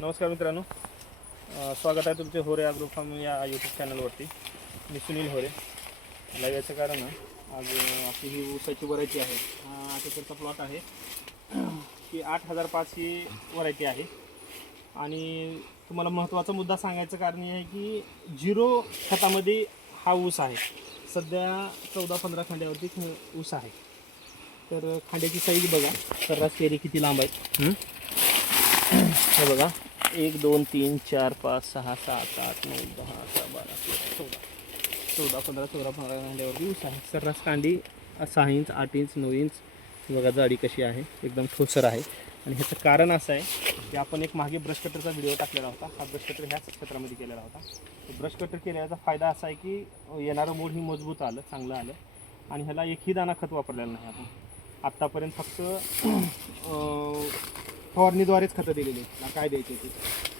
नमस्कार मित्रांनो, स्वागत आहे तुमचे होरे ॲग्रो फार्म या यूट्यूब चॅनलवरती. मी सुनील होरे. मला याचं कारण आज आपली ही ऊसाची व्हरायटी आहे. हा त्याचा प्लॉट आहे की 8005 ही व्हरायटी आहे. आणि तुम्हाला महत्त्वाचा मुद्दा सांगायचं कारण हे आहे की 0 खतामध्ये हा ऊस आहे. सध्या 14-15 खांड्यावरती ऊस आहे. तर खांड्याची साईज बघा, सर्रास पेरी किती लांब आहेत. हे बघा, 1 2 3 4 5 6 7 8 9 10 11 12 13 14 15 खांड्यावरती ऊस आहे. सर्रास कांडी 6 इंच 8 इंच 9 इंच. बघा जाडी कशी आहे, एकदम ठोसर आहे. आणि ह्याचं कारण असं आहे की आपण एक मागे ब्रश कटरचा व्हिडिओ टाकलेला होता. हा ब्रश कटर ह्याच क्षेत्रामध्ये केलेला होता. ब्रश कटर केल्याचा फायदा असा आहे की येणारं मूळ ही मजबूत आलं, चांगलं आलं. आणि ह्याला एकही दाणा खत वापरलेला नाही आपण आत्तापर्यंत. फक्त फवारणीद्वारेच खतं दिलेली ना, काय द्यायची ती.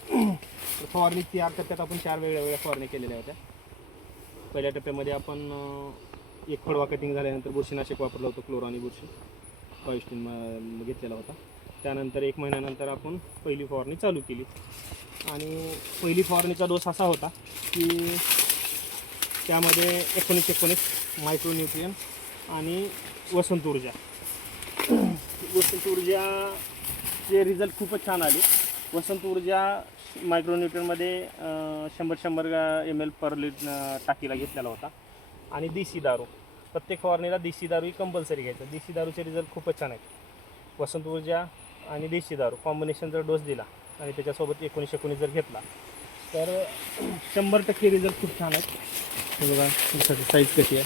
तर फवारणी तयार त्यात आपण 4 वेगळ्या फवारणी केलेल्या होत्या. पहिल्या टप्प्यामध्ये आपण एक खोडवा कटिंग झाल्यानंतर बुरशीनाशक वापरलं होतं, क्लोरो आणि बुरशी कॉइस्टिन घेतलेला होता. त्यानंतर 1 महिन्यानंतर आपण पहिली फवारणी चालू केली. आणि पहिली फवारणीचा डोस असा होता की त्यामध्ये 19-19 मायक्रोन्यूट्रियन आणि वसंत ऊर्जा. वसंत ऊर्जाचे रिझल्ट खूपच छान आले. वसंत ऊर्जा मायक्रोन्यूट्रियनमध्ये 100 ml पर टाकीला घेतलेला होता. आणि देशी दारू, प्रत्येक फवारणीला देशी दारू ही कंपल्सरी घ्यायचं. देशी दारूचे रिझल्ट खूपच छान आहेत. वसंत ऊर्जा आणि देशी दारू कॉम्बिनेशन जर डोस दिला आणि त्याच्यासोबत 19-19 जर घेतला तर 100% रिझल्ट खूप छान आहेत. हे बघा ऊसाची साईज कशी आहे,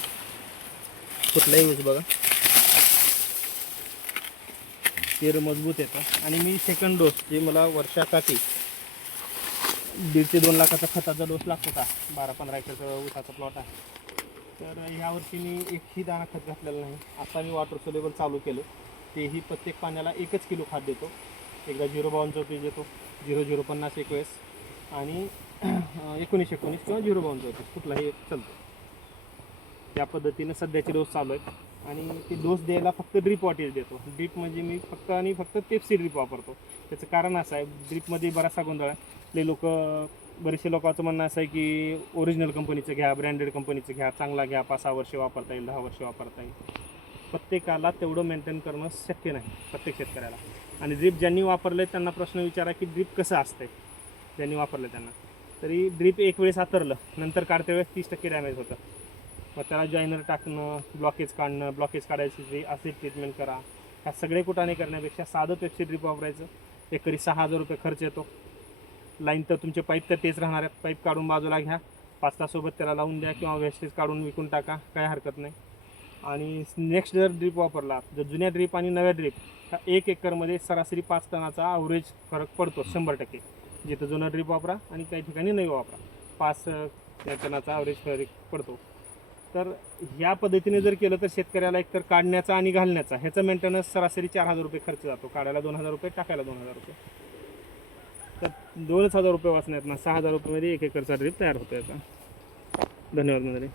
कुठलाही ऊस बघा पेर मजबूत येतं. आणि मी सेकंड डोस जे मला वर्षाकाठी 1.5 ते 2 लाखाचा खताचा डोस लागतो का, 12-15 एकरचा ऊसाचा प्लॉट आहे. तर ह्यावर्षी मी एकही दाणा खत घातलेला नाही. आता मी वॉटर सोल्युबल चालू केलं, तेही प्रत्येक पाण्याला 1 किलो खाद देतो. एकदा 0-52-34 देतो, 0-0-50 एक वेळेस, आणि 19-19 किंवा 0-52-34 कुठलाही एक चालतो. त्या पद्धतीनं सध्याचे डोस चालू आहेत. आणि ते डोस द्यायला फक्त ड्रीप वॉटेज देतो. ड्रीप म्हणजे मी फक्त पेप्सी ड्रीप वापरतो. त्याचं कारण असं आहे, ड्रीपमध्ये बराचसा गोंधळ आहे. बरेचसे लोकांचं म्हणणं असं आहे की ओरिजिनल कंपनीचं घ्या, ब्रँडेड कंपनीचं घ्या, चांगला घ्या, 5-6 वर्ष वापरता येईल, 10 वर्ष वापरता येईल. प्रत्येकाला तेवढं मेंटेन करणं शक्य नाही, प्रत्येक शेतकऱ्याला. आणि ड्रीप ज्यांनी वापरलं आहे त्यांना प्रश्न विचारा की ड्रीप कसं असतं. ज्यांनी वापरलं त्यांना तरी ड्रीप एक वेळेस आतरलं, नंतर काढते वेळेस 30% डॅमेज होतं. मग त्याला जॉईनर टाकणं, ब्लॉकेज काढणं, ब्लॉकेज काढायची असे ट्रीटमेंट करा. ह्या सगळे कुटाणे करण्यापेक्षा साधं पेप्सी ड्रीप वापरायचं. एकरी 6,000 रुपये खर्च येतो. लाईन तर तुमचे पाईप तर तेच राहणार आहेत. पाईप काढून बाजूला घ्या, 5 तासोबत त्याला लावून द्या किंवा वेस्टेज काढून विकून टाका, काही हरकत नाही. आणि नेक्स्ट जर ड्रीप वापरला, जर जुन्या ड्रीप आणि नव्या ड्रीप, ह्या 1 एकरमध्ये सरासरी 5 टनाचा ॲव्हरेज फरक पडतो 100%. जिथं जुना ड्रीप वापरा आणि काही ठिकाणी नवी वापरा, 5 टनाचा ॲव्हरेज फरक पडतो. तर ह्या पद्धतीने जर केलं तर शेतकऱ्याला एकतर काढण्याचा आणि घालण्याचा ह्याचा मेंटेनन्स सरासरी 4,000 रुपये खर्च जातो. काढायला 2,000 रुपये, टाकायला 2,000 रुपये. तर 2,000 रुपये वाचण्यात ना 6,000 रुपयामध्ये 1 एकरचा ड्रीप तयार होतो याचा. धन्यवाद मंडळी.